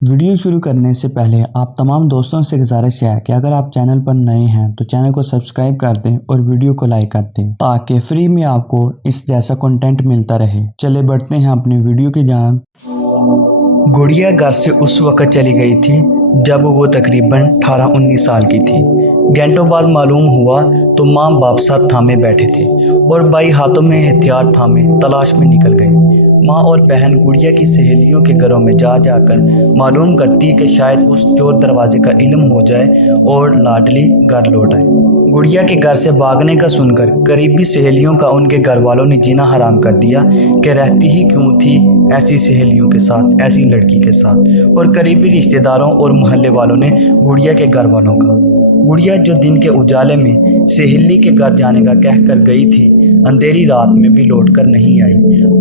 Video शुरू करने से पहले आप तमाम दोस्तों से गुजारिश है कि अगर आप चैनल पर नए हैं तो चैनल को सब्सक्राइब कर दें और वीडियो को लाइक कर दें ताकि फ्री में आपको इस जैसा कंटेंट मिलता रहे। चले बढ़ते हैं अपने वीडियो की जानिब। गुड़िया घर से उस वक्त चली गई थी जब वो तकरीबन 18-19 साल की थी। घंटों बाद मालूम हुआ तो माँ बाप साथ थामे बैठे थे और भाई हाथों में हथियार थामे तलाश में निकल गए। माँ और बहन गुड़िया की सहेलियों के घरों में जा जाकर मालूम करती कि शायद उस चोर दरवाजे का इल्म हो जाए और लाडली घर लौट आए। गुड़िया के घर से भागने का सुनकर करीबी सहेलियों का उनके घर वालों ने जीना हराम कर दिया कि रहती ही क्यों थी ऐसी सहेलियों के साथ, ऐसी लड़की के साथ। और करीबी रिश्तेदारों और मोहल्ले वालों ने गुड़िया के घर वालों का। गुड़िया जो दिन के उजाले में सहेली के घर जाने का कह कर गई थी, अंधेरी रात में भी लौट कर नहीं आई।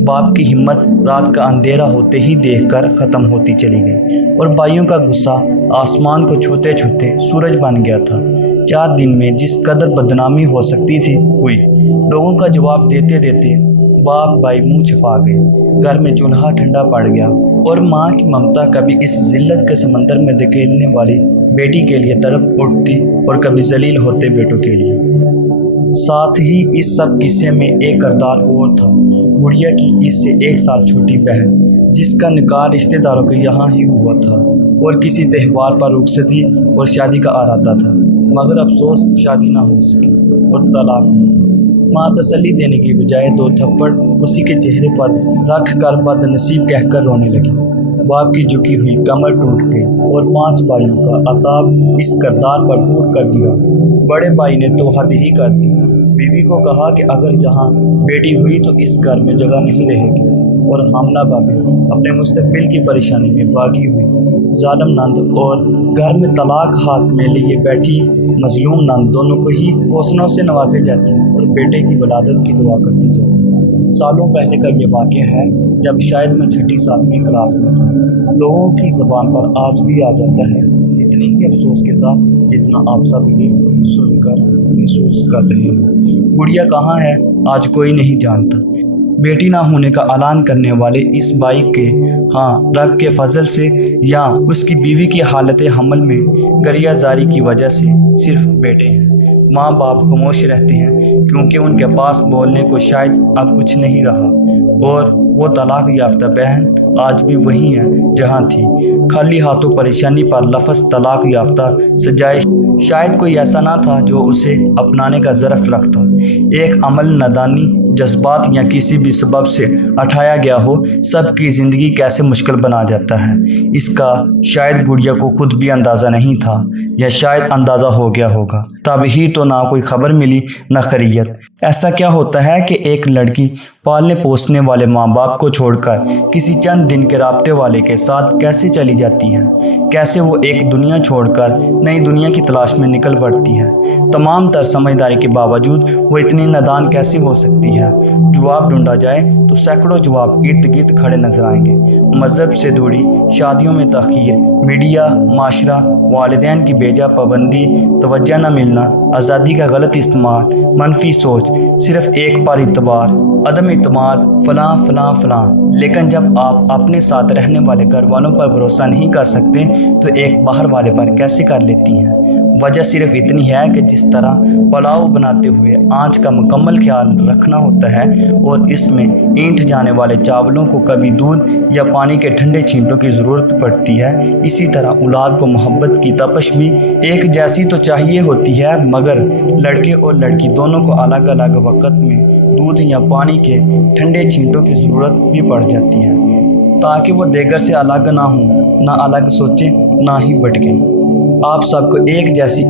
बाप की हिम्मत रात का अंधेरा होते ही देखकर ख़त्म होती चली गई और भाइयों का गुस्सा आसमान को छूते छूते सूरज बन गया था। 4 दिन में जिस कदर बदनामी हो सकती थी हुई। लोगों का जवाब देते देते बाप भाई मुंह छिपा गए। घर में चूल्हा ठंडा पड़ गया और माँ की ममता कभी इस जिल्लत के समंदर में धकेलने वाली बेटी के लिए तड़प उठती और कभी जलील होते बेटों के लिए। साथ ही इस सब किस्से में एक किरदार और था, गुड़िया की इससे 1 साल छोटी बहन जिसका निकाह रिश्तेदारों के यहाँ ही हुआ था और किसी त्यौहार पर रुखसती और शादी का इरादा था, मगर अफसोस शादी ना हो सकी और तलाक हो गई। माँ तसल्ली देने की बजाय 2 थप्पड़ उसी के चेहरे पर रख कर बदनसीब कहकर रोने लगी। बाप की झुकी हुई कमर टूट गई और 5 भाइयों का अताब इस किरदार पर टूट कर गिरा। बड़े भाई ने तो हद ही कर दी। बीवी को कहा कि अगर यहाँ बेटी हुई तो इस घर में जगह नहीं रहेगी और हामना भाभी अपने मुस्तकबिल की परेशानी में भागी हुई जालिम नंद और घर में तलाक हाथ में लिए बैठी मजलूम नंद दोनों को ही कोसनों से नवाजे जाती और बेटे की वलादत की दुआ करती जाती। सालों पहले का ये वाक़या है जब शायद मैं 6ठी-7वीं क्लास में था। लोगों की ज़बान पर आज भी आ जाता है इतने ही अफसोस के साथ जितना आप सब ये सुनकर महसूस कर रहे हैं। गुड़िया कहाँ है आज कोई नहीं जानता। बेटी ना होने का ऐलान करने वाले इस भाई के रब के फजल से या उसकी बीवी की हालत हमल में गरियाजारी की वजह से सिर्फ बेटे हैं। माँ बाप खामोश रहते हैं क्योंकि उनके पास बोलने को शायद अब कुछ नहीं रहा और वो तलाक याफ्ता बहन आज भी वही है जहाँ थी, खाली हाथों परेशानी पर लफ्ज़ तलाक याफ्ता सजाए। शायद कोई ऐसा ना था जो उसे अपनाने का ज़रफ़ रखता। एक अमल नादानी जज्बात या किसी भी सबब से उठाया गया हो सबकी ज़िंदगी कैसे मुश्किल बना जाता है, इसका शायद गुड़िया को खुद भी अंदाज़ा नहीं था या शायद अंदाज़ा हो गया होगा। तब ही तो ना कोई खबर मिली ना खैरियत। ऐसा क्या होता है कि एक लड़की पालने पोसने वाले माँ बाप को छोड़कर किसी चंद दिन के राब्ते वाले के साथ कैसे चली जाती है, कैसे वो एक दुनिया छोड़कर नई दुनिया की तलाश में निकल पड़ती है। तमाम तर समझदारी के बावजूद वो इतनी नादान कैसे हो सकती है। जवाब ढूंढा जाए तो सैकड़ों जवाब इर्द गिर्द खड़े नजर आएंगे। मज़हब से दूरी, शादियों में तख़ीर, मीडिया, माशरा, वालिदैन की बेजा पाबंदी, तवज्जो न मिलना, आज़ादी का गलत इस्तेमाल, मनफी सोच, सिर्फ एक पर इतबार, अदम इतमाद, फलां फलां फलां। लेकिन जब आप अपने साथ रहने वाले घर वालों पर भरोसा नहीं कर सकते तो एक बाहर वाले पर कैसे कर लेती हैं। वजह सिर्फ इतनी है कि जिस तरह पुलाव बनाते हुए आंच का मुकम्मल ख्याल रखना होता है और इसमें ईंट जाने वाले चावलों को कभी दूध या पानी के ठंडे छींटों की ज़रूरत पड़ती है, इसी तरह औलाद को मोहब्बत की तपश भी एक जैसी तो चाहिए होती है, मगर लड़के और लड़की दोनों को अलग अलग वक्त में दूध या पानी के ठंडे छींटों की ज़रूरत भी पड़ जाती है ताकि वो देगर से अलग ना हो, ना अलग सोचें, ना ही भटकें। आप सबको एक जैसी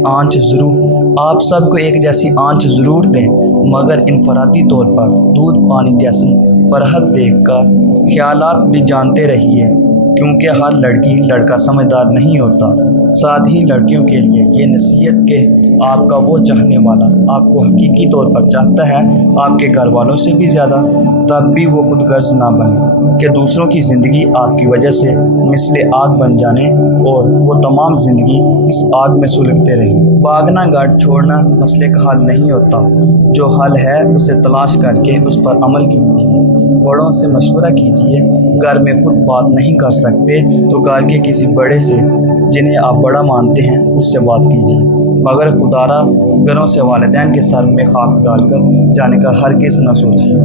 आंच ज़रूर दें, मगर इनफरादी तौर पर दूध पानी जैसी फरहत देखकर ख्यालात भी जानते रहिए क्योंकि हर लड़की लड़का समझदार नहीं होता। साथ ही लड़कियों के लिए ये नसीहत कि आपका वो चाहने वाला आपको हकीकी तौर पर चाहता है आपके घर वालों से भी ज़्यादा, तब भी वो खुद गर्ज ना बने कि दूसरों की ज़िंदगी आपकी वजह से मिसले आग बन जाने और वो तमाम ज़िंदगी इस आग में सुलगते रहें। भागना गाड़ छोड़ना मसले का हल नहीं होता, जो हल है उसे तलाश करके उस पर अमल कीजिए, बड़ों से मशवरा कीजिए। घर में खुद बात नहीं कर سکتے تو گھر کے کسی بڑے سے جنہیں آپ بڑا مانتے ہیں اس سے بات کیجیے، مگر خدارہ گھروں سے والدین کے سر میں خاک ڈال کر جانے کا ہرگز نہ سوچیے۔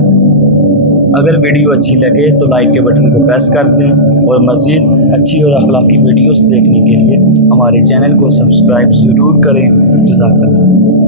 اگر ویڈیو اچھی لگے تو لائک کے بٹن کو پریس کر دیں اور مزید اچھی اور اخلاقی ویڈیوز دیکھنے کے لیے ہمارے چینل کو سبسکرائب ضرور کریں۔ جزاک اللہ۔